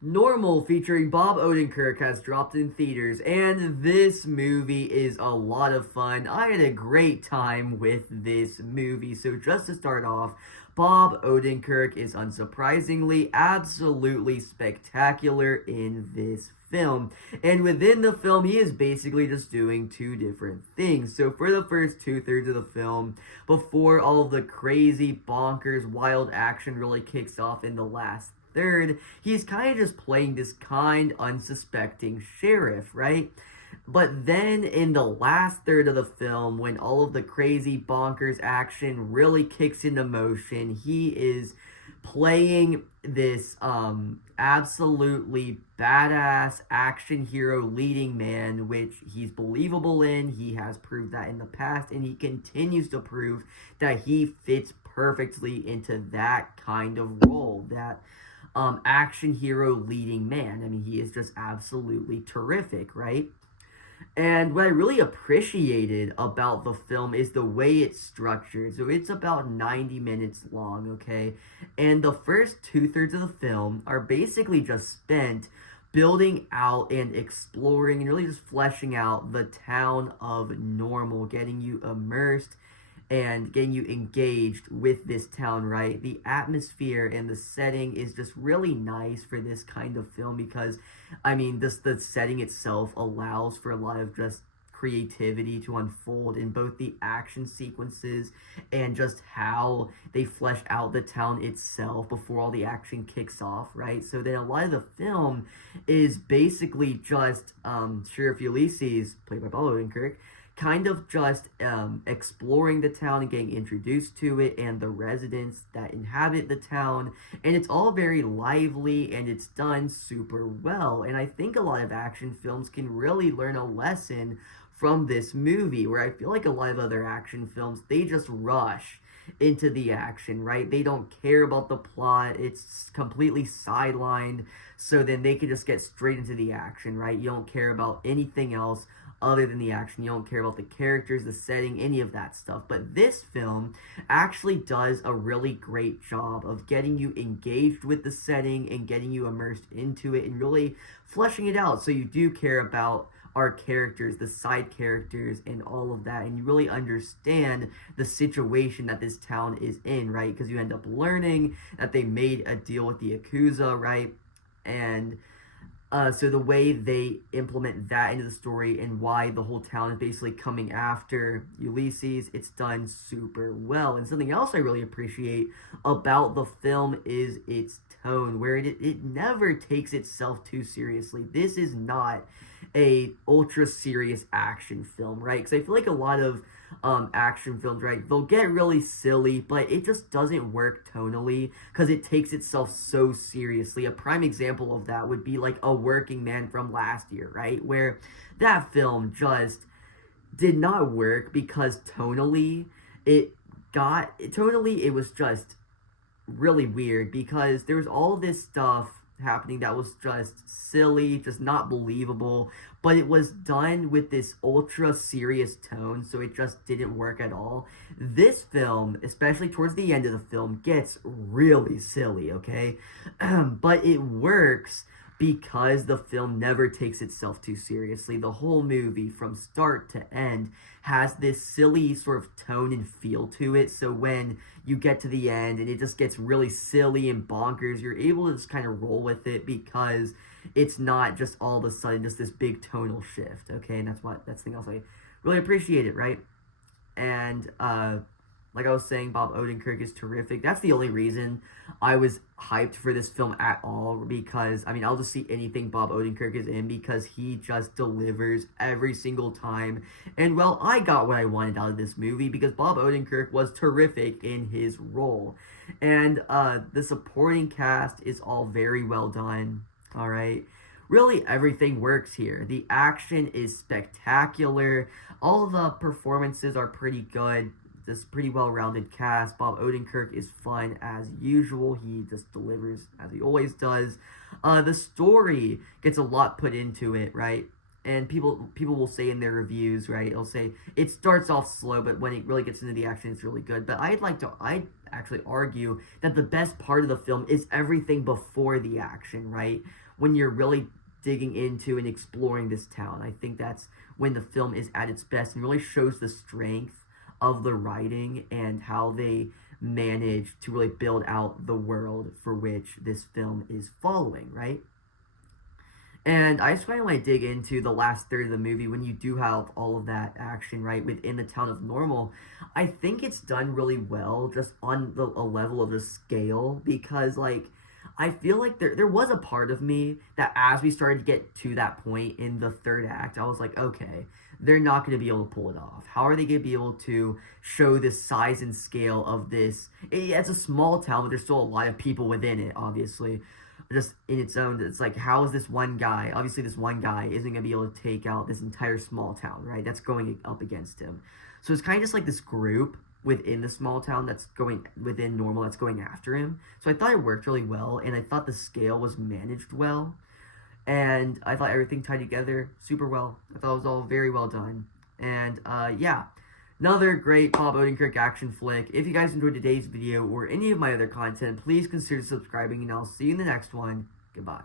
Normal, featuring Bob Odenkirk, has dropped in theaters, and this movie is a lot of fun. I had a great time with this movie. So just to start off, Bob Odenkirk is unsurprisingly absolutely spectacular in this film. And within the film, he is basically just doing two different things. So for the first two-thirds of the film, before all of the crazy, bonkers, wild action really kicks off in the last third, he's kind of just playing this kind, unsuspecting sheriff, right? But then in the last third of the film, when all of the crazy, bonkers action really kicks into motion, he is playing this absolutely badass action hero leading man, which he's believable in. He has proved that in the past, and he continues to prove that he fits perfectly into that kind of role, that action hero leading man. I mean, he is just absolutely terrific, right? And what I really appreciated about the film is the way it's structured. So it's about 90 minutes long, okay? And the first two-thirds of the film are basically just spent building out and exploring and really just fleshing out the town of Normal, getting you immersed and getting you engaged with this town, right? The atmosphere and the setting is just really nice for this kind of film because, I mean, the setting itself allows for a lot of just creativity to unfold in both the action sequences and just how they flesh out the town itself before all the action kicks off, right? So then a lot of the film is basically just Sheriff Ulysses, played by Bob Odenkirk, kind of just exploring the town and getting introduced to it and the residents that inhabit the town. And it's all very lively and it's done super well. And I think a lot of action films can really learn a lesson from this movie, where I feel like a lot of other action films, they just rush into the action, right? They don't care about the plot. It's completely sidelined. So then they can just get straight into the action, right? You don't care about anything else other than the action. You don't care about the characters, the setting, any of that stuff. But this film actually does a really great job of getting you engaged with the setting and getting you immersed into it and really fleshing it out so you do care about our characters, the side characters, and all of that, and you really understand the situation that this town is in, right? Because you end up learning that they made a deal with the Yakuza, right? And so the way they implement that into the story and why the whole town is basically coming after Ulysses, it's done super well. And something else I really appreciate about the film is its tone, where it never takes itself too seriously. This is not a ultra serious action film, right? Because I feel like a lot of action films, right, they'll get really silly, but it just doesn't work tonally because it takes itself so seriously. A prime example of that would be like A Working Man from last year, right, where that film just did not work because tonally it was just really weird because there was all this stuff happening that was just silly, just not believable, but it was done with this ultra serious tone, so it just didn't work at all. This film, especially towards the end of the film, gets really silly, okay? But it works because the film never takes itself too seriously. The whole movie, from start to end, has this silly sort of tone and feel to it. So when you get to the end and it just gets really silly and bonkers, you're able to just kind of roll with it because it's not just all of a sudden just this big tonal shift, okay? And that's the thing else I really appreciate it, right? And like I was saying, Bob Odenkirk is terrific. That's the only reason I was hyped for this film at all, because, I mean, I'll just see anything Bob Odenkirk is in because he just delivers every single time. And, well, I got what I wanted out of this movie because Bob Odenkirk was terrific in his role. And the supporting cast is all very well done, all right? Really, everything works here. The action is spectacular. All of the performances are pretty good. This pretty well-rounded cast. Bob Odenkirk is fun as usual. He just delivers as he always does. The story gets a lot put into it, right? And people will say in their reviews, right? They'll say it starts off slow, but when it really gets into the action, it's really good. But I'd actually argue that the best part of the film is everything before the action, right? when you're really digging into and exploring this town. I think that's when the film is at its best and really shows the strength of the writing and how they manage to really build out the world for which this film is following, right? And I just kind of want to dig into the last third of the movie when you do have all of that action, right, within the town of Normal. I think it's done really well just on a level of the scale because, like, I feel like there was a part of me that as we started to get to that point in the third act, I was like, okay, they're not going to be able to pull it off. How are they going to be able to show the size and scale of this? It's a small town, but there's still a lot of people within it, obviously. Just in its own, it's like, how is this one guy, obviously this one guy isn't going to be able to take out this entire small town, right? That's going up against him. So it's kind of just like this group within the small town that's going, within Normal, that's going after him. So I thought it worked really well, and I thought the scale was managed well. And I thought everything tied together super well. I thought it was all very well done. And yeah, another great Bob Odenkirk action flick. If you guys enjoyed today's video or any of my other content, please consider subscribing, and I'll see you in the next one. Goodbye.